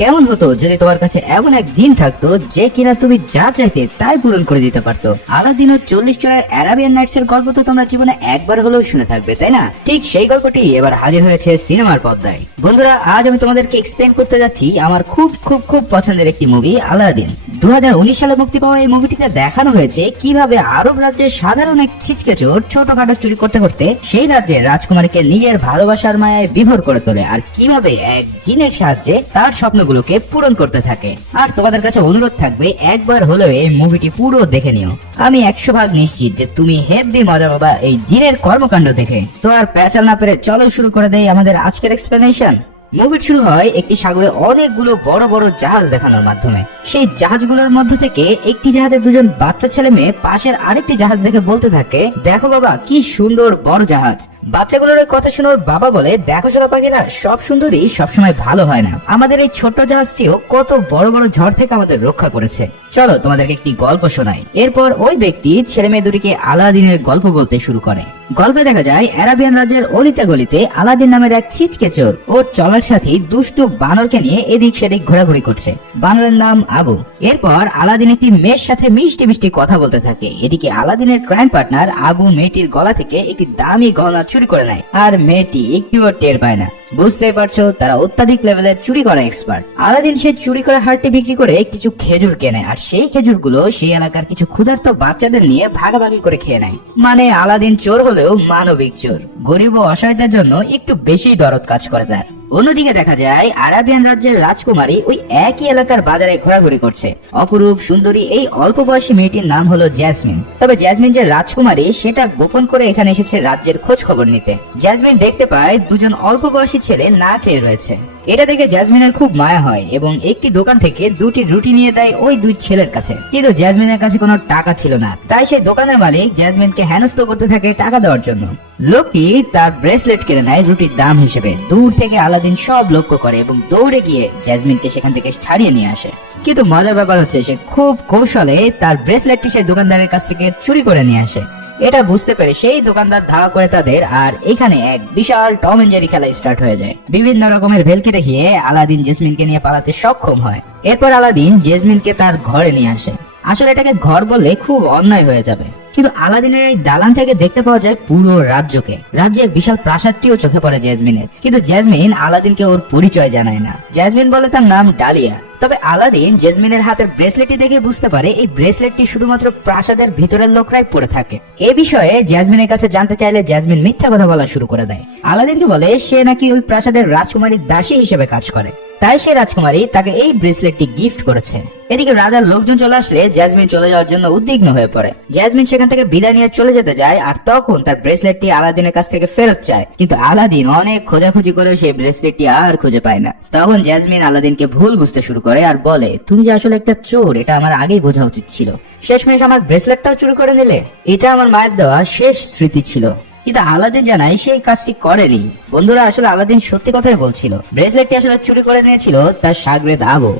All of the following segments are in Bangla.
কেমন হতো যদি তোমার কাছে এমন এক জিন থাকতো যে কিনা তুমি যা চাইতে তাই পূরণ করে দিতে পারতো। আলাদিন ও 40 জনের অ্যারাবিয়ান নাইটস এর গল্প তো তোমরা জীবনে একবার হলেও শুনে থাকবে, তাই না? ঠিক সেই গল্পটি এবার হাজির হয়েছে সিনেমার পর্দায়। বন্ধুরা, আজ আমি তোমাদেরকে এক্সপ্লেন করতে যাচ্ছি আমার খুব খুব খুব পছন্দের একটি মুভি আলাদিন। 2019 সালে মুক্তি পাওয়া এই মুভিটিতে দেখানো হয়েছে কিভাবে আরব রাজ্যের সাধারণ এক ছিচকে চোর ছোটখাটো চুরি করতে করতে সেই রাজ্যের রাজকুমারীকে নিজের ভালোবাসার মায়ায় বিভোর করে তোলে, আর কিভাবে এক জিনের সাহায্যে তার স্বপ্নগুলোকে পূরণ করতে থাকে। আর তোমাদের কাছে অনুরোধ থাকবে একবার হলেও এই মুভিটি পুরো দেখে নিও। আমি 100% নিশ্চিত যে তুমি হেভি মজা পাবা এই জিনের কর্মকাণ্ড দেখে। তো আর প্যাচাল না পেরে চলো শুরু করে দেই আমাদের আজকের এক্সপ্লেনেশন। মুভি শুরু হয় একটি সাগরে অনেকগুলো বড় বড় জাহাজ দেখানোর মাধ্যমে। সেই জাহাজগুলোর মধ্যে থেকে একটি জাহাজে দুজন বাচ্চা ছেলে মেয়ে পাশের আরেকটি জাহাজ দেখে বলতে থাকে, দেখো বাবা কি সুন্দর বড় জাহাজ। বাচ্চাগুলোর কথা শুনে ওর বাবা বলে, দেখো সোনা পাখিরা, সব সুন্দরী সবসময় ভালো হয় না, আমাদের এই ছোট্ট জাহাজটিও কত বড় বড় ঝড় থেকে আমাদের রক্ষা করেছে, চলো তোমাদেরকে একটি গল্প শোনাই। এরপর ওই ব্যক্তি ছেলে মেয়ে দুটিকে আলাদিনের গল্প বলতে শুরু করে। গল্পে দেখা যায় অ্যারাবিয়ান রাজ্যের অলিতে গলিতে আলাদিন নামের এক ছিচকে চোর ওর চলার সাথী দুষ্টু বানরকে নিয়ে এদিক সেদিক ঘোরাঘুরি করছে। বানরের নাম আবু। এরপর আলাদিন একটি মেয়ের সাথে মিষ্টি মিষ্টি কথা বলতে থাকে। এদিকে আলাদিনের ক্রাইম পার্টনার আবু মেয়েটির গলা থেকে একটি দামি গহনা চুরি করে নেয়, আর মেয়েটি একটুও টের পায় না। বুঝতেই পারছো, তারা অত্যাধিক লেভেলের চুরি করা এক্সপার্ট। আলাদিন সে চুরি করা হারটি বিক্রি করে কিছু খেজুর কেনে, আর সেই খেজুরগুলো সেই এলাকার কিছু ক্ষুধার্ত বাচ্চাদের নিয়ে ভাগাভাগি করে খেয়ে নেয়। মানে আলাদিন চোর হলেও মানবিক চোর, গরিব ও অসহায়দের জন্য একটু বেশি দরদ কাজ করে তার। অন্যদিকে দেখা যায় আরাবিয়ান রাজ্যের রাজকুমারী ওই একই এলাকার বাজারে ঘোরাঘুরি করছে। অপরূপ সুন্দরী এই অল্প বয়সী মেয়েটির নাম হলো জ্যাসমিন। তবে জ্যাসমিন যে রাজকুমারী সেটা গোপন করে এখানে এসেছে রাজ্যের খোঁজ খবর নিতে। জ্যাসমিন দেখতে পায় দুজন অল্প বয়সী ছেলে না খেয়ে রয়েছে। এটা দেখে জ্যাসমিনের খুব মায়া হয় এবং একটি দোকান থেকে দুটি রুটি নিয়ে দেয় ওই দুই ছেলের কাছে। কিন্তু জ্যাসমিনের কাছে কোনো টাকা ছিল না, তাই সেই দোকানের মালিক জ্যাসমিনকে হেনস্থ করতে থাকে টাকা দেওয়ার জন্য। লোকটি তার ব্রেসলেট কিনে নেয় রুটির দাম হিসেবে। দূর থেকে আলাদিন সব লক্ষ্য করে এবং দৌড়ে গিয়ে জ্যাসমিনকে সেখান থেকে ছাড়িয়ে নিয়ে আসে। কিন্তু মজার ব্যাপার হচ্ছে সে খুব কৌশলে তার ব্রেসলেটটি সেই দোকানদারের কাছ থেকে চুরি করে নিয়ে আসে। এটা বুঝতে পেরে সেই দোকানদার ধাওয়া করে তাদের, আর এখানে এক বিশাল টম এন্ড জেরি খেলা স্টার্ট হয়ে যায়। বিভিন্ন রকমের ভেলকি দেখিয়ে আলাদিন জেসমিনকে নিয়ে পালাতে সক্ষম হয়। এরপর আলাদিন জেসমিনকে তার ঘরে নিয়ে আসে। আসলে এটাকে ঘর বললে খুব অন্যায় হয়ে যাবে, কিন্তু আলাদিনের এই দালান থেকে দেখতে পাওয়া যায় পুরো রাজ্যকে। রাজ্যের বিশাল প্রাসাদটিও চোখে পড়ে জ্যাসমিনের, কিন্তু জ্যাসমিন আলাদিনকে ওর পরিচয় জানায় না। জ্যাসমিন বলে তার নাম ডালিয়া। তবে আলাদিন জেসমিনের হাতের ব্রেসলেটটি দেখে বুঝতে পারে এই ব্রেসলেটটি শুধুমাত্র প্রাসাদের ভিতরের লোকরাই পরে থাকে। এ বিষয়ে জ্যাসমিনের কাছে জানতে চাইলে জ্যাসমিন মিথ্যা কথা বলা শুরু করে দেয়। আলাদিনকে বলে সে নাকি ওই প্রাসাদের রাজকুমারীর দাসী হিসেবে কাজ করে, তাই সে রাজকুমারী তাকে এই ব্রেসলেটটি গিফট করেছে। এদিকে রাজার লোকজন চলে আসলে জ্যাসমিন চলে যাওয়ার জন্য উদ্বিগ্ন হয়ে পড়ে। জ্যাসমিন সেখান থেকে বিদায় নিয়ে চলে যেতে যায়, আর তখন তার ব্রেসলেটটি আলাদিনের কাছ থেকে ফেরত চায়। কিন্তু আলাদিন অনেক খোঁজাখুঁজি করেও সেই ব্রেসলেটটি আর খুঁজে পায় না। তখন জ্যাসমিন আলাদিনকে ভুল বুঝতে শুরু করে আর বলে, তুমি যে আসলে একটা চোর এটা আমার আগেই বোঝা উচিত ছিল। শেষমেশ আমার ব্রেসলেটটাও চুরি করে নিলে। এটা আমার মায়ের দেওয়া শেষ স্মৃতি ছিল। কিন্তু আলাদিন জানায় সেই কাজটি করেনি। বন্ধুরা, আসলে আলাদিন সত্যি কথাই বলছিল। ব্রেসলেটটি আসলে চুরি করে নিয়েছিল তার শাগরেদ আবু,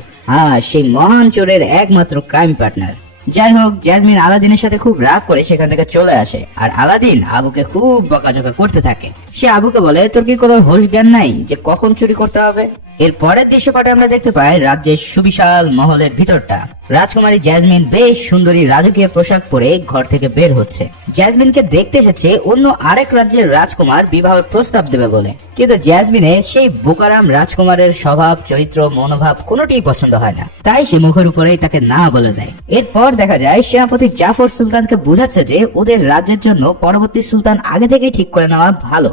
সেই মহান চোরের একমাত্র ক্রাইম পার্টনার। যাই হোক, জ্যাসমিন আলাদিনের সাথে খুব রাগ করে সেখান থেকে চলে আসে, আর আলাদিন আবুকে খুব বকাঝকা করতে থাকে। সে আবুকে বলে, তোর কি কোনো হোশ জ্ঞান নাই যে কখন চুরি করতে হবে? এর পরের দৃশ্যপটে আমরা দেখতে পাই রাজ্যের সুবিশাল মহলের ভিতরটা। রাজকুমারী জ্যাসমিন বেশ সুন্দরী রাজকীয় পোশাক পরে ঘর থেকে বের হচ্ছে। জ্যাসমিনকে দেখতে এসেছে অন্য আরেক রাজ্যের রাজকুমার বিবাহের প্রস্তাব দেবে বলে, কিন্তু জ্যাসমিনের সেই বোকারাম রাজকুমারের স্বভাব চরিত্র মনোভাব কোনোটিই পছন্দ হয় না, তাই সে মুখের উপরেই তাকে না বলে দেয়। এরপর দেখা যায় সেনাপতি জাফর সুলতানকে বোঝাচ্ছে যে ওদের রাজ্যের জন্য পরবর্তী সুলতান আগে থেকেই ঠিক করে নেওয়া ভালো।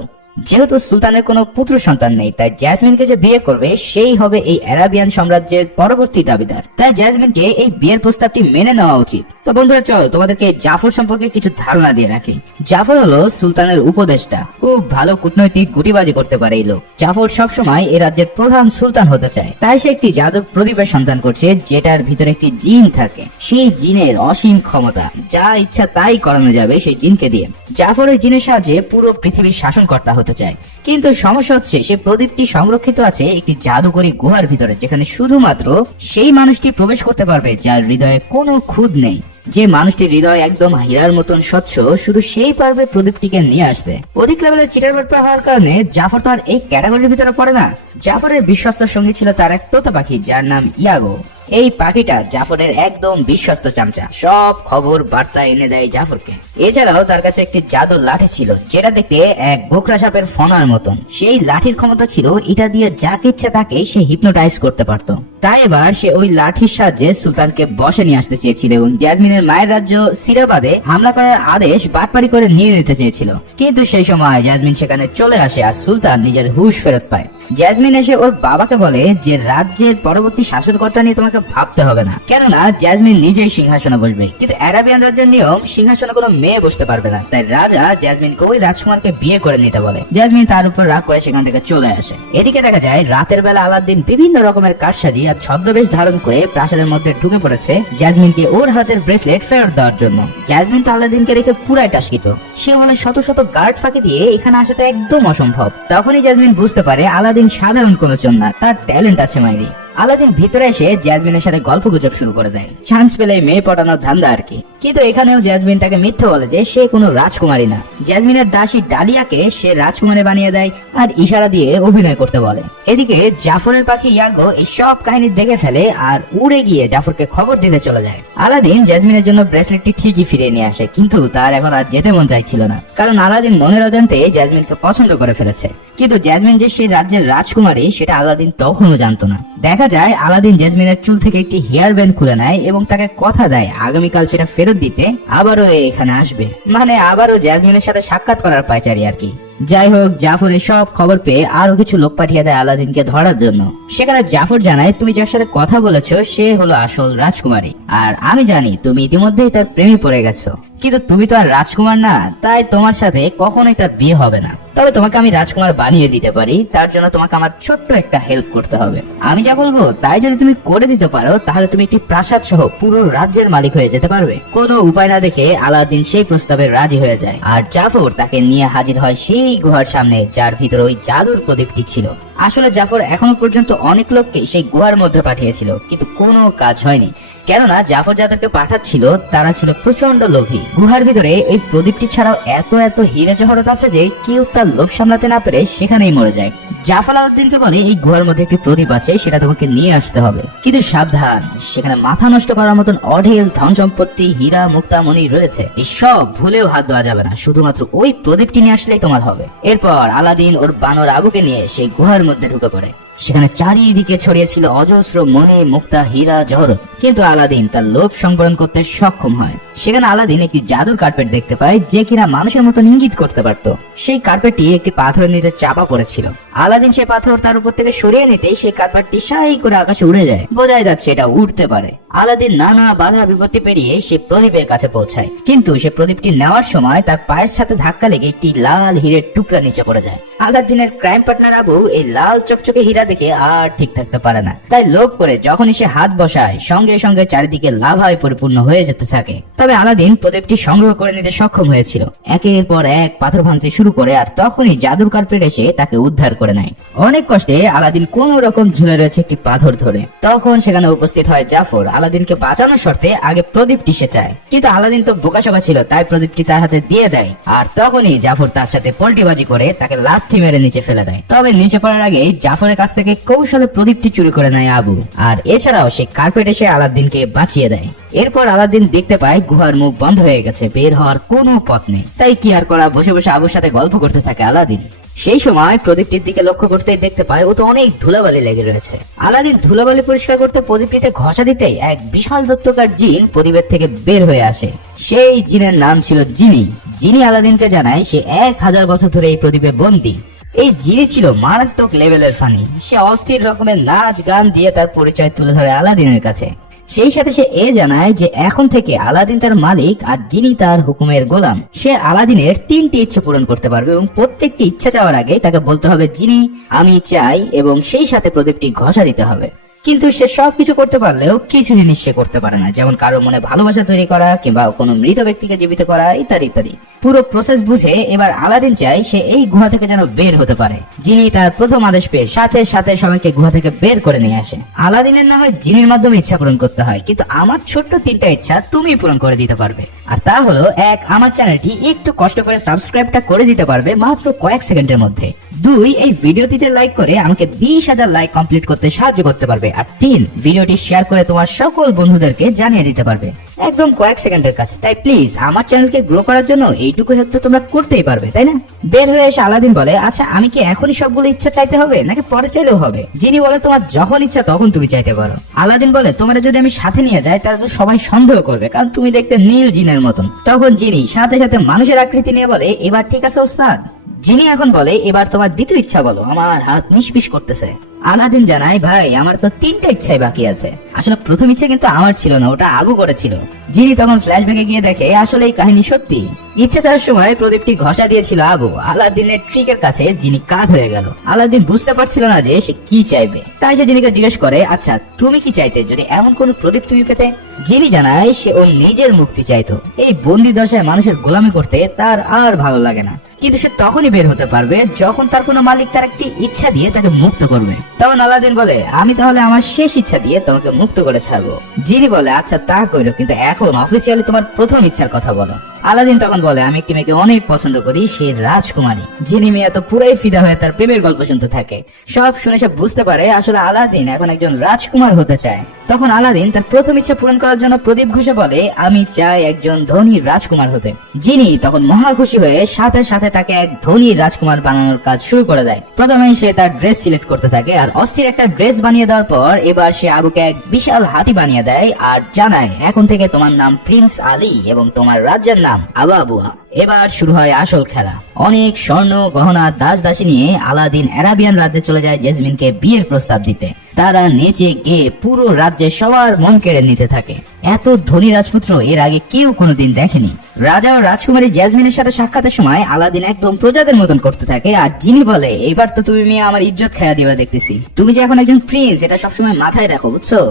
যেহেতু সুলতানের কোনো পুত্র সন্তান নেই, তাই জ্যাসমিনকে যে বিয়ে করবে সেই হবে এই আরাবিয়ান সাম্রাজ্যের পরবর্তী দাবিদার। তাই জ্যাসমিনকে এই বিয়ের প্রস্তাবটি মেনে নেওয়া উচিত। তো বন্ধুরা, চলো তোমাদেরকে জাফর সম্পর্কে কিছু ধারণা দিয়ে রাখি। জাফর হলো সুলতানের উপদেষ্টা। খুব ভালো কূটনৈতিক গুটিবাজি করতে পারে এই লোক। জাফর সবসময় এই রাজ্যের প্রধান সুলতান হতে চায়, তাই সে একটি জাদুর প্রদীপের সন্ধান করছে যেটার ভিতরে একটি জিন থাকে। সেই জিনের অসীম ক্ষমতা, যা ইচ্ছা তাই করানো যাবে সেই জিনকে দিয়ে। জাফর ওই জিনের সাহায্যে পুরো পৃথিবীর শাসনকর্তা হতে চায়, কিন্তু সমস্যা হচ্ছে সেই প্রদীপটি সংরক্ষিত আছে একটি জাদুকরী গুহার ভিতরে, যেখানে শুধুমাত্র সেই মানুষটি প্রবেশ করতে পারবে যার হৃদয়ে কোনো খুঁত নেই। যে মানুষটির হৃদয় একদম হীরার মতন স্বচ্ছ, শুধু সেই পারবে প্রদীপটিকে নিয়ে আসতে। অধিক লেভেলের চিটার বাটপার হওয়ার কারণে জাফর তো আর এই ক্যাটাগরির ভিতরে পড়ে না। জাফরের বিশ্বস্ত সঙ্গী ছিল তার এক তোতা পাখি, যার নাম ইয়াগো। এই পাখিটা জাফরের একদম বিশ্বস্ত চামচা, সব খবর বার্তা এনে দেয় জাফরকে। এছাড়াও তার কাছে একটি জাদুর লাঠি ছিল, যেটা দেখতে এক গোখরা সাপের ফনার মতন। সেই লাঠির ক্ষমতা ছিল এটা দিয়ে যাকে ইচ্ছা তাকে সে হিপনোটাইজ করতে পারত। তাই এবার সে ওই লাঠির সাহায্যে সুলতানকে বসে নিয়ে আসতে চেয়েছিল এবং জ্যাসমিনের মায়ের রাজ্য সিরাবাদে হামলা করার আদেশ বাটপারি করে নিয়ে নিতে চেয়েছিল। কিন্তু সেই সময় জ্যাসমিন সেখানে চলে আসে আর সুলতান নিজের হুঁশ ফেরত পায়। জ্যাসমিন এসে ওর বাবাকে বলে যে রাজ্যের পরবর্তী শাসনকর্তা নিয়ে তোমাকে ভাবতে হবে না, কেননা জ্যাসমিন নিজেই সিংহাসনে বসবে। কিন্তু আরাবিয়ান রাজ্যের নিয়ম, সিংহাসনে কোনো মেয়ে বসতে পারবে না। তাই রাজা জ্যাসমিনকে ওই রাজকুমারকে বিয়ে করে নিতে বলে। জ্যাসমিন তার উপর রাগ করে সেখান থেকে চলে আসে। এদিকে দেখা যায় রাতের বেলা আলাদিন বিভিন্ন রকমের কারসাজি আর ছদ্মবেশ ধারণ করে প্রাসাদের মধ্যে ঢুকে পড়েছে জ্যাসমিনকে ওর হাতের ব্রেসলেট ফেরত দেওয়ার জন্য। জ্যাসমিন তো আলাদিনকে দেখে পুরাই টাস্কিত। সে বলে শত শত গার্ড ফাঁকি দিয়ে এখানে আসাটা একদম অসম্ভব। তখনই জ্যাসমিন বুঝতে পারে আলাদিন সাধারণ কোনো চোর না, তার ট্যালেন্ট আছে মাইরি। আলাদিন ভিতরে এসে জ্যাসমিনের সাথে গল্প গুজব শুরু করে দেয়, চান্স পেলে মেয়ে পটানোর ধান্দা আর কি। কিন্তু এখানেও জ্যাসমিন তাকে মিথ্যে বলে যে সে কোনো রাজকুমারী না। জ্যাসমিনের দাসী ডালিয়াকে সে রাজকুমারী বানিয়ে দেয় আর ইশারা দিয়ে অভিনয় করতে বলে। এদিকে জাফরের পাখি ইয়াগো এই সব কাহিনী দেখে ফেলে আর উড়ে গিয়ে জাফরকে খবর দিতে চলে যায়। আলাদিন জ্যাসমিনের জন্য ব্রেসলেটটি ঠিকই ফিরিয়ে নিয়ে আসে, কিন্তু তার এখন আর যেতে মন চাইছিল না, কারণ আলাদিন মনের অজান্তে জ্যাসমিনকে পছন্দ করে ফেলেছে। কিন্তু জ্যাসমিন যে সেই রাজ্যের রাজকুমারী সেটা আলাদিন তখনও জানতো না। দেখা যায় আলাদিন জ্যাসমিনের চুল থেকে একটি হেয়ার ব্যান্ড খুলে নেয় এবং তাকে কথা দেয় আগামীকাল সেটা ফেরত দিতে আবারও এখানে আসবে, মানে আবারও জ্যাসমিনের সাথে সাক্ষাৎ করার পায়চারি আর কি। যাই হোক, জাফর সব খবর পেয়ে আরো কিছু লোক পাঠিয়ে দেয় আলাদিনকে ধরার জন্য। সেখানে জাফর জানায় তুমি যার সাথে কথা বলেছো সে হলো আসল রাজকুমারী, আর আমি জানি তুমি ইতিমধ্যেই তার প্রেমে পড়ে গেছো। কিন্তু তুমি তো আর রাজকুমার না, তাই তোমার সাথে কখনোই তার বিয়ে হবে না। তবে তোমাকে আমি রাজকুমার বানিয়ে দিতে পারি, তার জন্য তোমাকে আমার ছোট্ট একটা হেল্প করতে হবে। আমি যা বলবো তাই যদি তুমি করে দিতে পারো তাহলে তুমি একটি প্রাসাদ সহ পুরো রাজ্যের মালিক হয়ে যেতে পারবে। কোনো উপায় না দেখে আলাদিন সেই প্রস্তাবে রাজি হয়ে যায় আর জাফর তাকে নিয়ে হাজির হয় সেই গুহার সামনে, যার ভিতরে ওই জাদুর প্রদীপটি ছিল। আসলে জাফর এখনো পর্যন্ত অনেক লোককে সেই গুহার মধ্যে পাঠিয়েছিল, কিন্তু কোনো কাজ হয়নি, কেননা জাফর যাদেরকে পাঠাচ্ছিল তারা ছিল প্রচন্ড লোভী। গুহার ভিতরে এই প্রদীপটি ছাড়াও এত এত হীরা জহরত আছে যে কেউ তার লোভ সামলাতে না পেরে সেখানেই মরে যায়। জাফর আলাদিনকে বলে এই গুহার মধ্যে একটি প্রদীপ আছে, সেটা তোমাকে নিয়ে আসতে হবে, কিন্তু সাবধান, সেখানে মাথা নষ্ট করার মতন অঢেল ধন সম্পত্তি, হীরা মুক্তা মণি রয়েছে, এই সব ভুলেও হাত দেওয়া যাবে না, শুধুমাত্র ওই প্রদীপটি নিয়ে আসলেই তোমার হবে। এরপর আলাদিন ওর বানর আবুকে নিয়ে সেই গুহার মধ্যে ঢুকে পড়ে। সেখানে চারিদিকে ছড়িয়ে ছিল অজস্র মণি মুক্তা হীরা জহরত, কিন্তু আলাদিন তার লোভ সংবরণ করতে সক্ষম হয়। সেখানে আলাদিন একটি জাদুর কার্পেট দেখতে পায় যে কিনা মানুষের মতো ইঙ্গিত করতে পারত। সেই কার্পেটটি একটি পাথরের নিচে চাপা পড়েছিল। আলাদিন সে পাথর তার উপর থেকে সরিয়ে নিতেই সেই কার্পেটটি সাই করে আকাশে উড়ে যায়, বোঝাই যাচ্ছে এটা উঠতে পারে। আলাদিন নানা বাধা বিপত্তি পেরিয়ে সে প্রদীপের কাছে পৌঁছায়, কিন্তু সে প্রদীপটি নেওয়ার সময় তার পায়ের সাথে ধাক্কা লেগে একটি লাল হীরের টুকরা নিচে পড়ে যায়। আলাদিনের ক্রাইম পার্টনার আবু এই লাল চকচকে হীরা দেখে আর ঠিক থাকতে পারে না, তাই লোভ করে যখনই সে হাত বসায় সঙ্গে সঙ্গে চারিদিকে লাভায় পরিপূর্ণ হয়ে যেতে থাকে। তবে আলাদিন প্রদীপটি সংগ্রহ করে নিতে সক্ষম হয়েছিল। একের পর এক পাথর ভাঙতে শুরু করে আর তখনই জাদুর কার্পেট এসে তাকে উদ্ধার করে নেয়। অনেক কষ্টে আলাদিন কোন রকম ঝুলে রয়েছে একটি পাথর ধরে। তখন সেখানে উপস্থিত হয় জাফর। আলাদিনকে বাঁচানোর শর্তে আগে প্রদীপটি সে চায়, কিন্তু আলাদিন তো বোকাশোকা ছিল, তাই প্রদীপটি তার হাতে দিয়ে দেয়। আর তখনই জাফর তার সাথে পল্টিবাজি করে তাকে লাথি মেরে নিচে ফেলে দেয়। তবে নিচে পড়ার আগে জাফরের কাছ থেকে কৌশলে প্রদীপটি চুরি করে নেয় আবু, আর এছাড়াও সে কার্পেট এসে আলাদিনকে বাঁচিয়ে দেয়। এরপর আলাদিন দেখতে পায় গুহার মুখ বন্ধ হয়ে গেছে, বের হওয়ার কোনো পথ নেই। তাই কি আর করা, বসে বসে আবুর সাথে গল্প করতে থাকে আলাদিন। সেই সময় প্রদীপটির দিকে লক্ষ্য করতেই দেখতে পায় ও তো অনেক ধুলাবালি লেগে রয়েছে। আলাদিন ধুলাবালি পরিষ্কার করতে প্রদীপটিতে ঘষা দিতেই এক বিশাল দত্তকার জিন প্রদীপের থেকে বের হয়ে আসে। সেই জিনের নাম ছিল জিনি। জিনি আলাদিনকে জানায় সে 1000 বছর ধরে এই প্রদীপে বন্দী। এই জিনি ছিল মারাত্মক লেভেলের ফানি। সে অস্থির রকমের নাচ গান দিয়ে তার পরিচয় তুলে ধরে আলাদিনের কাছে। সেই সাথে সে জানায় যে এখন থেকে আলাদিন তার মালিক আর জিনি তার হুকুমের গোলাম। সে আলাদিনের 3টি ইচ্ছা পূরণ করতে পারবে এবং প্রত্যেকটি ইচ্ছা চাওয়ার আগে তাকে বলতে হবে জিনি আমি চাই, এবং সেই সাথে প্রদীপটি ঘষা দিতে হবে। কিন্তু সে সবকিছু করতে পারলেও কিছু জিনিস সে করতে পারে না, যেমন কারো মনে ভালোবাসা তৈরি করা কিংবা কোনো মৃত ব্যক্তিকে জীবিত করা ইত্যাদি ইত্যাদি। পুরো প্রসেস বুঝে এবার আলাদিন চায় সে এই গুহা থেকে যেন বের হতে পারে। জিনি তার প্রথম আদেশ পেয়ে সাথে সাথে সবাইকে গুহা থেকে বের করে নিয়ে আসে। আলাদিনের না হয় জিনির মাধ্যমে ইচ্ছা পূরণ করতে হয়, কিন্তু আমার ছোট্ট 3টা ইচ্ছা তুমি পূরণ করে দিতে পারবে। আর তা হলো, 1, আমার চ্যানেলটি একটু কষ্ট করে সাবস্ক্রাইবটা করে দিতে পারবে মাত্র কয়েক সেকেন্ডের মধ্যে। 2, এই ভিডিওটিতে লাইক করে আমাকে 20,000 লাইক কমপ্লিট করতে সাহায্য করতে পারবে। আর 3, ভিডিওটি শেয়ার করে তোমার সকল বন্ধুদেরকে জানিয়ে দিতে পারবে। একদম কয়েক সেকেন্ডের কাজ, তাই প্লিজ আমার চ্যানেলকে গ্রো করার জন্য এইটুকু হেল্প তো তোমরা করতেই পারবে, তাই না? বের হয়ে এসে আলাদিন বলে, আচ্ছা আমি কি এখনই সবগুলো ইচ্ছা চাইতে হবে নাকি পরে চাইলেও হবে? জিনি বলে, তোমার যখন ইচ্ছা তখন তুমি চাইতে পারো। আলাদিন বলে, তোমার যদি আমি সাথে নিয়ে যাই তাহলে তো সবাই সন্দেহ করবে, কারণ তুমি দেখতে নীল জিনের মতন। তখন জিনি সাথে সাথে মানুষের আকৃতি নিয়ে বলে, এবার ঠিক আছে ওস্তাদ। জিনি এখন বলে, এবার তোমার দ্বিতীয় ইচ্ছা বলো, আমার হাত নিষ্পিস করতেছে। আলাদিন জানায়, ভাই আমার তো 3টা ইচ্ছাই বাকি আছে। আসলে প্রথম ইচ্ছা কিন্তু আমার ছিল না, ওটা আবু করেছিল। জিনি তখন ফ্ল্যাশব্যাকে গিয়ে দেখে আসলে এই কাহিনী সত্যি। ইচ্ছা চাওয়ার সময় প্রদীপটি ঘষা দিয়েছিল আবু। আলাদিনের ট্রিকের কাছে জিনি কাঁধ হয়ে গেল। আলাদিন বুঝতে পারছিল না যে সে কি চাইবে, তাই সে জিনিকে জিজ্ঞেস করে, আচ্ছা তুমি কি চাইতে যদি এমন কোন প্রদীপ তুমি পেতে? জিনি জানায় সে ওর নিজের মুক্তি চাইতো। এই বন্দি দশায় মানুষের গোলামি করতে তার আর ভালো লাগে না, কিন্তু সে তখনই বের হতে পারবে যখন তার কোনো মালিক তার একটি ইচ্ছা দিয়ে তাকে মুক্ত করবে। তখন আলাদিন বলে, আমি তাহলে আমার শেষ ইচ্ছা দিয়ে তোমাকে মুক্ত করে ছাড়বো। জিনি বলে, আচ্ছা তা কইরো, কিন্তু এখন অফিসিয়ালি তোমার প্রথম ইচ্ছার কথা বলো। আলাদিন তখন বলে, আমি একটি মেয়েকে অনেক পছন্দ করি, সে রাজকুমারী। জিনি মেয়ে তো পুরাই ফিদা হয়ে তার প্রেমের গল্প শুনতে থাকে। সব শুনে সে বুঝতে পারে আসলে আলাদিন এখন একজন রাজকুমার হতে চায়। তখন আলাদিন তার প্রথম ইচ্ছা পূরণ করার জন্য প্রদীপ ঘষে বলে, আমি চাই একজন ধনী রাজকুমার হতে। জিনি তখন মহা খুশি হয়ে সাথে সাথে তাকে এক ধনী রাজকুমার বানানোর কাজ শুরু করে দেয়। প্রথমেই সে তার ড্রেস সিলেক্ট করতে থাকে, আর অস্থির একটা ড্রেস বানিয়ে দেওয়ার পর এবার সে আবুকে এক বিশাল হাতি বানিয়ে দেয় আর জানায়, এখন থেকে তোমার নাম প্রিন্স আলী এবং তোমার রাজ্যের নাম আবাবুয়া। এবার শুরু হয় আসল খেলা। অনেক স্বর্ণ গহনা দাস দাসী নিয়ে আলাদিন আরাবিয়ান রাজ্যে চলে যায় জেসমিনকে বিয়ের প্রস্তাব দিতে। তারা নেচে গেয়ে পুরো রাজ্যে সবার মন কেড়ে নিতে থাকে। এত ধনী রাজপুত্র এর আগে কেউ কোনোদিন দেখেনি। রাজা ও রাজকুমারী জেসমিনের সাথে সাক্ষাতের সময় আলাদিন একদম প্রজাদের মতন করতে থাকে, আর জিনি বলে, এবার তো তুমি মেয়ে আমার ইজ্জত খেয়া দিবা দেখতেছি। তুমি যে এখন একজন প্রিন্স এটা সবসময় মাথায় রাখো, বুঝছো?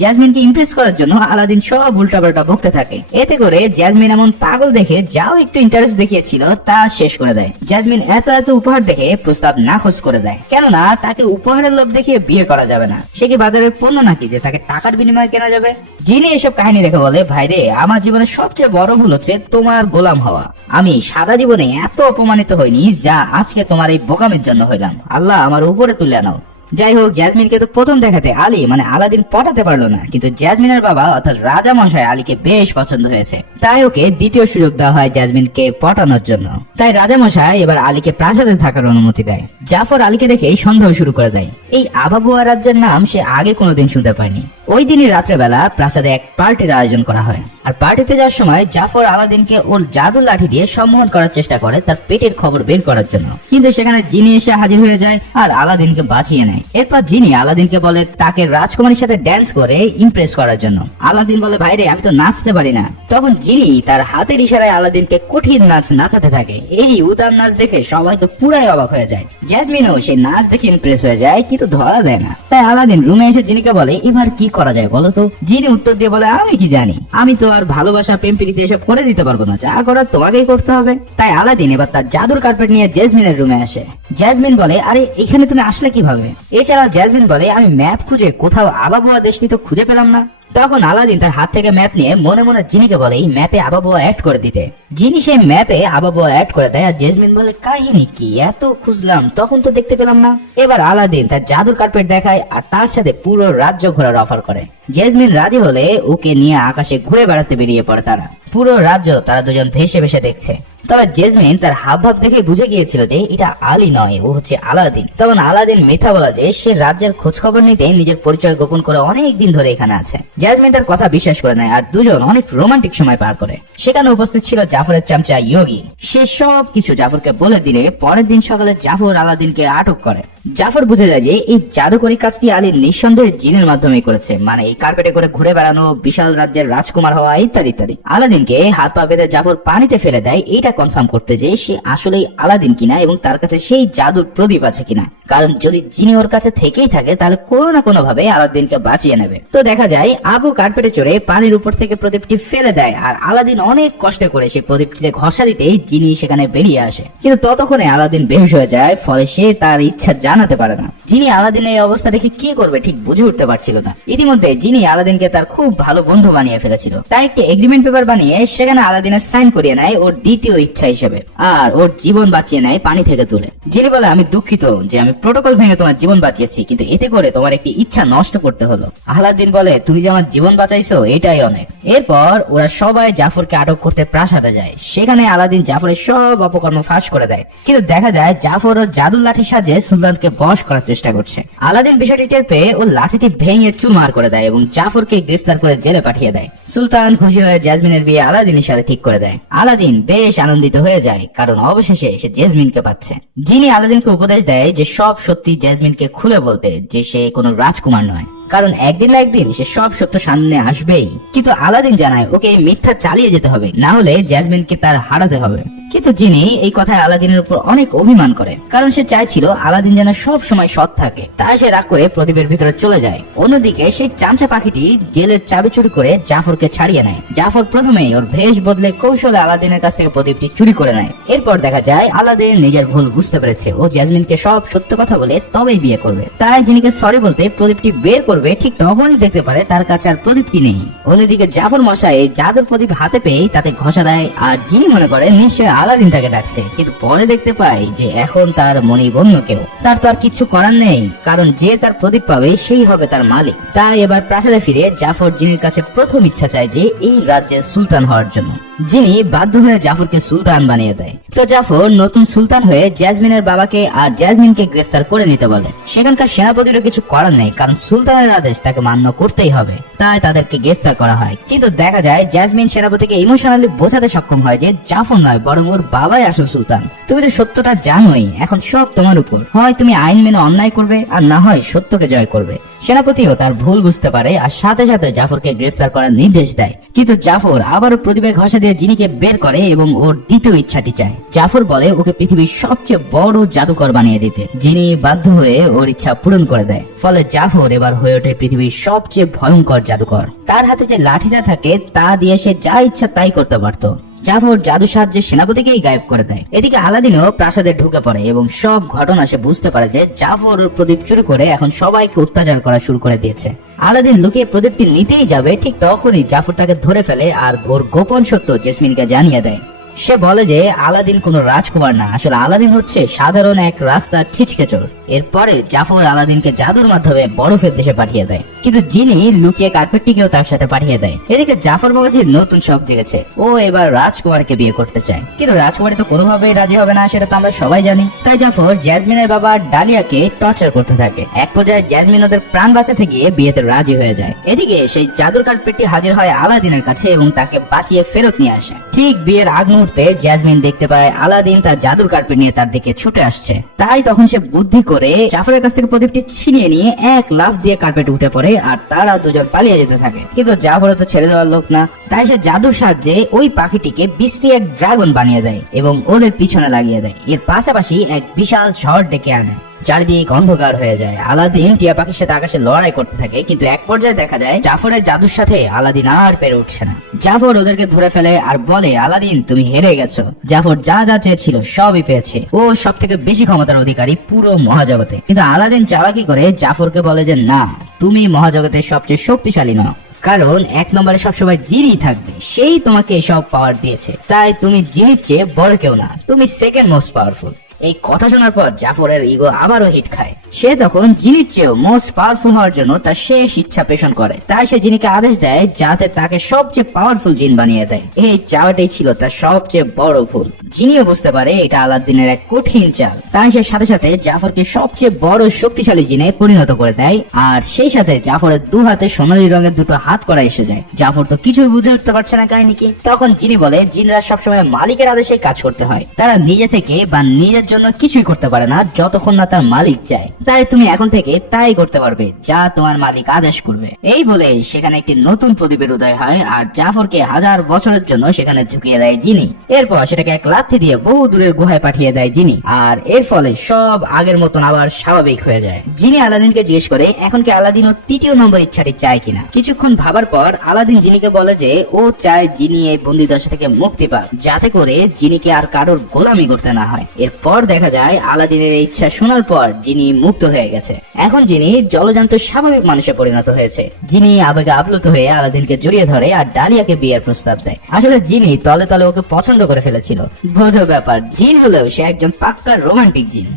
জেসমিনকে ইমপ্রেস করার জন্য আলাদিন সব উল্টাপাল্টা বকতে থাকে। এতে করে জেসমিন এমন পাগল দেখে যাও একটু ইন্টারেস্ট দেখিয়েছিল তা শেষ করে দেয়। জেসমিন এত এত উপহার দেখে প্রস্তাব নাকচ করে দেয়, কেননা তাকে উপহারের লোভ দেখিয়ে বিয়ে করা যাবে না। সে কি বাজারের পণ্য নাকি যে তাকে টাকার বিনিময়ে কেনা যাবে? জিনি এসব কাহিনী দেখে বলে, ভাই রে, আমার জীবনে সবচেয়ে বড় ভুল হচ্ছে তোমার গোলাম হওয়া। আমি সারা জীবনে এত অপমানিত হইনি যা আজকে তোমার এই বোকামির জন্য হইলাম। আল্লাহ আমার উপরে তুলে নাও। যাই হোক, জেসমিনকে তো প্রথম দেখাতে আলী মানে আলাদিন পটাতে পারলো না, কিন্তু জেসমিনের বাবা অর্থাৎ রাজা মশাই আলীকে বেশ পছন্দ হয়েছে, তাই ওকে দ্বিতীয় সুযোগ দেওয়া হয় জেসমিনকে পটানোর জন্য। তাই রাজা মশাই এবার আলীকে প্রাসাদে থাকার অনুমতি দেয়। জাফর আলীকে দেখে সন্দেহ শুরু করে দেয়। এই আবাবুয়া রাজ্যের নাম সে আগে কোনোদিন শুনতে পায়নি। ওই দিনই রাত্রেবেলা প্রাসাদে এক পার্টির আয়োজন করা হয়, আর পার্টিতে যাওয়ার সময় জাফর আলাদিনকে ওর জাদু লাঠি দিয়ে সম্মোহন করার চেষ্টা করে তার পেটের খবর বের করার জন্য, কিন্তু সেখানে জিনি এসে হাজির হয়ে যায় আর আলাদিনকে বাঁচিয়ে নেয়। এরপর জিনি আলাদিনকে বলে তাকে রাজকুমারীর সাথে ড্যান্স করে ইমপ্রেস করার জন্য। আলাদিন বলে, ভাই রে, আমি তো নাচতে পারি না। তখন জিনি তার হাতের ইশারায় আলাদিনকে কঠিন নাচ নাচাতে থাকে। এই উদার নাচ দেখে সবাই তো পুরাই অবাক হয়ে যায়। জেসমিনও সেই নাচ দেখে ইমপ্রেস হয়ে যায়, কিন্তু ধরা দেয় না। তাই আলাদিন রুমে এসে জিনিকে বলে, এবার কি করা যায় বলো তো? জিনি উত্তর দিয়ে বলে, আমি কি জানি, আমি তো আর ভালোবাসা প্রেম প্রীতি এসব করে দিতে পারবো না, যা করার তোমাকেই করতে হবে। তাই আলাদিন এবার তার জাদুর কার্পেট নিয়ে জেসমিনের রুমে আসে। জেসমিন বলে, আরে এখানে তুমি আসলে কিভাবে? এছাড়াও জেসমিন বলে, আমি ম্যাপ খুঁজে কোথাও আবাবুয়া দেশটি তো খুঁজে পেলাম না। তখন আলাদিন তার হাত থেকে ম্যাপ নিয়ে মনে মনে জিনিকে বলে এই ম্যাপে আবাবুয়া অ্যাড করে দিতে। জিনি সেই ম্যাপে আবাবুয়া অ্যাড করে দেয়, আর জেসমিন বলে, কাহিনী কি, এত খুঁজলাম তখন তো দেখতে পেলাম না। এবার আলাদিন তার জাদুর কার্পেট দেখায় আর তার সাথে পুরো রাজ্য ঘোরার অফার করে। জেসমিন রাজি হলে ওকে নিয়ে আকাশে ঘুরে বেড়াতে বেরিয়ে পড়ে তারা। পুরো রাজ্য তারা দুজন ভেসে ভেসে দেখছে। তবে জেসমিন তার হাবভাব দেখে বুঝে গিয়েছিল যে এটা আলী নয়, ও হচ্ছে আলাদিন। তখন আলাদিন মিথ্যা বলা যে সে রাজ্যের খোঁজ খবর নিতে নিজের পরিচয় গোপন করে অনেক দিন ধরে এখানে আছে। জেসমিন তার কথা বিশ্বাস করে নেয় আর দুজন অনেক রোমান্টিক সময় পার করে। সেখানে উপস্থিত ছিল জাফরের চামচা ইয়োগি। সে সব কিছু জাফরকে বলে দিলে পরের দিন সকালে জাফর আলাদিনকে আটক করে। জাফর বুঝে যায় যে এই জাদুকরী কাজটি আলী নিঃসন্দেহে জিনের মাধ্যমে করেছে, মানে এই কার্পেটে করে ঘুরে বেড়ানো, বিশাল রাজ্যের রাজকুমার হওয়া ইত্যাদি ইত্যাদি। আলাদিনকে হাত পা বেঁধে জাফর পানিতে ফেলে দেয় এটা কনফার্ম করতে যে সে আসলেই আলাদিন কিনা এবং তার কাছে সেই জাদুর প্রদীপ আছে কিনা, কারণ যদি জিনি ওর কাছে থেকেই থাকে তাহলে কোনো না কোনো ভাবে আলাদিনকে বাঁচিয়ে নেবে। তো দেখা যায় আবু কার্পেটে চড়ে পানির উপর থেকে প্রদীপটি ফেলে দেয় আর আলাদিন অনেক কষ্ট করে সেই প্রদীপটিতে ঘষা দিতেই জিনি সেখানে বেরিয়ে আসে, কিন্তু ততক্ষণে আলাদিন বেহুশ হয়ে যায়, ফলে সে তার ইচ্ছা জানাতে পারে না। জিনি আলাদিনের অবস্থা দেখে কি করবে ঠিক বুঝে উঠতে পারছিল না। ইতিমধ্যে জিনি আলাদিনকে তার খুব ভালো বন্ধু বানিয়ে ফেলেছিল, তাই একটি এগ্রিমেন্ট পেপার বানিয়ে সেখানে আলাদিনের সাইন করিয়ে নেয় ওর দ্বিতীয় ইচ্ছা হিসেবে, আর ওর জীবন বাঁচিয়ে নেয় পানি থেকে তুলে। জিনি বলে, আমি দুঃখিত যে আমি প্রটোকল ভেঙে তোমার জীবন বাঁচিয়েছি, কিন্তু এতে করে তোমার একটি ইচ্ছা নষ্ট করতে হলো। আলাদিন বলে, তুমি যে আমার জীবন বাঁচাইছো এটাই অনেক। এরপর ওরা সবাই জাফরকে আটক করতে প্রাসাদে যায়। সেখানে আলাদিন জাফরের সব অপকর্ম ফাঁস করে দেয়, কিন্তু দেখা যায় জাফর ওর জাদুর লাঠির সাহায্যে সুলতানকে বশ করার চেষ্টা করছে। আলাদিন বিষয়টি টের পেয়ে ও লাঠিটি ভেঙে চুরমার করে দেয় এবং জাফরকে গ্রেফতার করে জেলে পাঠিয়ে দেয়। সুলতান খুশি হয়ে জেসমিনের বিয়ে আলাদিনের সাথে ঠিক করে দেয়। আলাদিন বেশ আনন্দিত হয়ে যায়, কারণ অবশেষে সে জেসমিনকে পাচ্ছে। যিনি আলাদিনকে উপদেশ দেয় যে সব সত্যি জেসমিনকে খুলে বলতে, যে সে কোনো রাজকুমার নয়, কারণ একদিন না একদিন সে সব সত্য সামনে আসবেই। কিন্তু আলাদিন জানায় ওকে এই মিথ্যা চালিয়ে যেতে হবে, না হলে জেসমিনকে তার হারাতে হবে। কিন্তু যিনি এই কথায় আলাদিনের উপর অনেক অভিমান করে, কারণ সে চাইছিল আলাদিন যেন সব সময় সৎ থাকে। তাই সে রাগ করে প্রদীপের ভিতরে চলে যায়। অন্যদিকে সেই চামচা পাখিটি জেলের চাবি চুরি করে জাফরকে ছাড়িয়ে নেয়। জাফর প্রথমেই ওর ভেষ বদলে কৌশলে আলাদিনের কাছ থেকে প্রদীপটি চুরি করে নেয়। এরপর দেখা যায় আলাদিন নিজের ভুল বুঝতে পেরেছে, ও জেসমিনকে সব সত্য কথা বলে তবেই বিয়ে করবে। তাই যিনিকে সরি বলতে প্রদীপটি বের করবে, ঠিক তখনই দেখতে পারে তার কাছে আর প্রদীপটি নেই। অন্যদিকে জাফর মশাই জাদুর প্রদীপ হাতে পেয়ে তাতে ঘষা দেয়, আর যিনি মনে করে নিশ্চয় আলাদিন তাকে ডাকছে, কিন্তু পরে দেখতে পাই যে এখন তার মনিব অন্য কেউ। তার তো আর কিচ্ছু করার নেই, কারণ যে তার প্রদীপ পাবে সেই হবে তার মালিক। তাই এবার প্রাসাদে ফিরে জাফর জিনির কাছে প্রথম ইচ্ছা চায় যে এই রাজ্যের সুলতান হওয়ার জন্য। যিনি বাধ্য হয়ে জাফরকে সুলতান বানিয়ে দেয়। তো জাফর নতুন সুলতান হয়ে জেসমিনের বাবাকে আর জেসমিনকে গ্রেফতার করে নিতে বলে। সেখানকার সেনাপতিরও কিছু করার নেই, কারণ সুলতানের আদেশ তাকে মান্য করতেই হবে, তাই তাদেরকে গ্রেফতার করা হয়। কিন্তু দেখা যায় জেসমিন সেনাপতিকে ইমোশনালি বোঝাতে সক্ষম হয় যে জাফর নয় বরং ওর বাবাই আসল সুলতান। তুমি তো সত্যটা জানোই, এখন সব তোমার উপর, হয় তুমি আইন মেনে অন্যায় করবে আর না হয় সত্যকে জয় করবে। সেনাপতিও তার ভুল বুঝতে পারে আর সাথে সাথে জাফরকে গ্রেফতার করার নির্দেশ দেয়। কিন্তু জাফর আবারও প্রদীপে ঘষা দিয়ে জিনিকে বের করে এবং ওর দ্বিতীয় ইচ্ছাটি চায়। জাফর বলে ওকে পৃথিবীর সবচেয়ে বড় জাদুকর বানিয়ে দিতে। যিনি বাধ্য হয়ে ওর ইচ্ছা পূরণ করে দেয়। ফলে জাফর এবার হয়ে ওঠে পৃথিবীর সবচেয়ে ভয়ঙ্কর জাদুকর। তার হাতে যে লাঠিটা থাকে তা দিয়ে সে যা ইচ্ছা তাই করতে পারত। জাফর জাদু সাহায্যে সেনাপতিকেই গায়েব করে দেয়। এদিকে আলাদিনও প্রাসাদে ঢুকে পড়ে এবং সব ঘটনা সে বুঝতে পারে যে জাফর ওর প্রদীপ চুরি করে এখন সবাইকে অত্যাচার করা শুরু করে দিয়েছে। আলাদিন লুকিয়ে প্রদীপটি নিতেই যাবে, ঠিক তখনই জাফর তাকে ধরে ফেলে আর ওর গোপন সত্য জেসমিনকে জানিয়ে দেয়। সে বলে যে আলাদিন কোনো রাজকুমার না, আসলে আলাদিন হচ্ছে সাধারণ এক রাস্তার ছিচকে চোর। এরপরে জাফর আলাদিনকে জাদুর মাধ্যমে বরফের দেশে পাঠিয়ে দেয়, কিন্তু যিনি লুকিয়ে কার্পেটটিকেও তার সাথে পাঠিয়ে দেয়। এদিকে জাফর বাবাজির নতুন শখ জেগেছে, ও এবার রাজকুমারকে বিয়ে করতে চায়, কিন্তু রাজকুমারী তো কোনোভাবেই রাজি হবে না, সেটা তো আমরা সবাই জানি। তাই জাফর জেসমিনের বাবা ডালিয়াকে টর্চার করতে থাকে। এক পর্যায়ে জেসমিন ওদের প্রাণ বাঁচাতে গিয়ে বিয়েতে রাজি হয়ে যায়। এদিকে সেই জাদুর কার্পেটটি হাজির হয় আলাদিনের কাছে এবং তাকে বাঁচিয়ে ফেরত নিয়ে আসে। ঠিক বিয়ের আগ মুহূর্তে জেসমিন দেখতে পায় আলাদিন তার জাদুর কার্পেট নিয়ে তার দিকে ছুটে আসছে। তাই তখন সে বুদ্ধি করে জাফরের কাছ থেকে প্রদীপটি ছিনিয়ে নিয়ে এক লাফ দিয়ে কার্পেটে উঠে পড়ে আর তারা দুজন পালিয়ে যেতে থাকে। কিন্তু জাফর তো ছেড়ে দেওয়ার লোক না, তাই সে জাদুর সাহায্যে ওই পাখিটিকে বিশ্রী এক ড্রাগন বানিয়ে দেয় এবং ওদের পিছনে লাগিয়ে দেয়। এর পাশাপাশি এক বিশাল ঝড় ডেকে আনে। চারিদিক অন্ধকার হয়ে যায়। আলাদিন টিয়া পাখির সাথে আকাশে লড়াই করতে থাকে, কিন্তু এক পর্যায়ে দেখা যায় জাফরের জাদুর সাথে আলাদিন আর পেরে উঠছে না। জাফর ওদেরকে ধরে ফেলে আর বলে, আলাদিন তুমি হেরে গেছো। জাফর যা যা চেয়েছিল সবই পেয়েছে, ও সব থেকে বেশি ক্ষমতার অধিকারী পুরো মহাজগতে। কিন্তু আলাদিন চালাকি করে জাফরকে বলে যে না, তুমি মহাজগতের সবচেয়ে শক্তিশালী নও, কারণ এক নম্বরে সবসময় জিনি থাকবে, সেই তোমাকে সব পাওয়ার দিয়েছে। তাই তুমি জিনির চেয়ে বড় কেউ না, তুমি সেকেন্ড মোস্ট পাওয়ারফুল। এই কথা শোনার পর জাফরের ইগো আবারও হিট খায়। সে তখন জিনির চেয়েও মোস্ট পাওয়ারফুল হওয়ার জন্য তার শেষ ইচ্ছা পেশন করে। তাই সে জিনিকে আদেশ দেয় যাতে তাকে সবচেয়ে পাওয়ারফুল জিন বানিয়ে দেয়। এই চাওয়াটাই ছিল তার সবচেয়ে বড় ভুল। জিনিও বুঝতে পারে এটা আলাদিনের এক কঠিন চাল। তাই সে সাথে সাথে জাফরকে সবচেয়ে বড় শক্তিশালী জিনে পরিণত করে দেয়। আর সেই সাথে জাফরের দু হাতে সোনালী রঙের দুটো হাত করা এসে যায়। জাফর তো কিছুই বুঝে উঠতে পারছে না কাহিনী কি। তখন জিনি বলে জিনরা সবসময় মালিকের আদেশে কাজ করতে হয়, তারা নিজে থেকে বা নিজের জন্য কিছুই করতে পারে না যতক্ষণ না তার মালিক চায়। তাই তুমি এখন থেকে তাই করতে পারবে যা তোমার মালিক আদেশ করবে। এই বলে সেখানে একটি নতুন প্রদীপের উদয় হয় আর জাফরকে 1000 বছরের জন্য সেখানে ঢুকিয়ে দেয় জিনি। এরপর সেটাকে এক লাথি দিয়ে বহু দূরের গুহায় পাঠিয়ে দেয় জিনি। আর এর ফলে সব আগের মতন আবার স্বাভাবিক হয়ে যায়। জিনি আলাদিনকে জিজ্ঞেস করে এখন কি আলাদিন ও তৃতীয় নম্বর ইচ্ছাটি চায় কিনা। কিছুক্ষণ ভাবার পর আলাদিন জিনিকে বলে যে ও চায় জিনি এই বন্দি দশা থেকে মুক্তি পাক, যাতে করে জিনিকে আর কারোর গোলামি করতে না হয়। এরপর দেখা যায় আলাদিনের এই ইচ্ছা শোনার পর জিনি মুক্ত হয়ে গেছে। এখন জিনি জলজান্ত স্বাভাবিক মানুষে পরিণত হয়েছে। জিনি আবেগে আপ্লুত হয়ে আলাদিনকে জড়িয়ে ধরে আর ডালিয়াকে বিয়ের প্রস্তাব দেয়। আসলে জিনি তলে তলে ওকে পছন্দ করে ফেলেছিল। বোঝো ব্যাপার, জিন হলেও সে একজন পাক্কা রোমান্টিক জিন।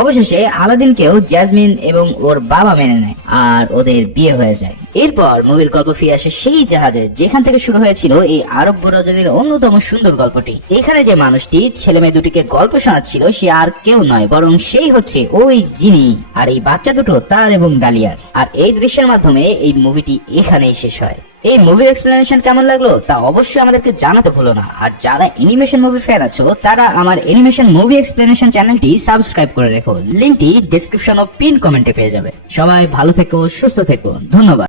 অবশেষে আলাদিনকেও জ্যাসমিন এবং ওর বাবা মেনে নেয় আর ওদের বিয়ে হয়ে যায়। এরপর মুভির গল্প ফিরে আসে সেই জাহাজে যেখান থেকে শুরু হয়েছিল এই আরব রজনীর অন্যতম সুন্দর গল্পটি। এখানে যে মানুষটি ছেলে মেয়ে দুটিকে গল্প শোনাচ্ছিল সে আর কেউ নয় বরং সেই হচ্ছে ওই জিনি। আর এই বাচ্চা দুটো তার এবং ডালিয়ার। আর এই দৃশ্যের মাধ্যমে এই মুভিটি এখানেই শেষ হয়। এই মুভির এক্সপ্লেনেশন কেমন লাগলো তা অবশ্যই আমাদেরকে জানাতে ভুলো না। আর যারা অ্যানিমেশন মুভি ফ্যান আছো তারা আমার অ্যানিমেশন মুভি এক্সপ্লেনেশন চ্যানেলটি সাবস্ক্রাইব করে রেখো। লিংকটি ডেসক্রিপশন ও পিন কমেন্টে পেয়ে যাবে। সবাই ভালো থেকো, সুস্থ থেকো, ধন্যবাদ।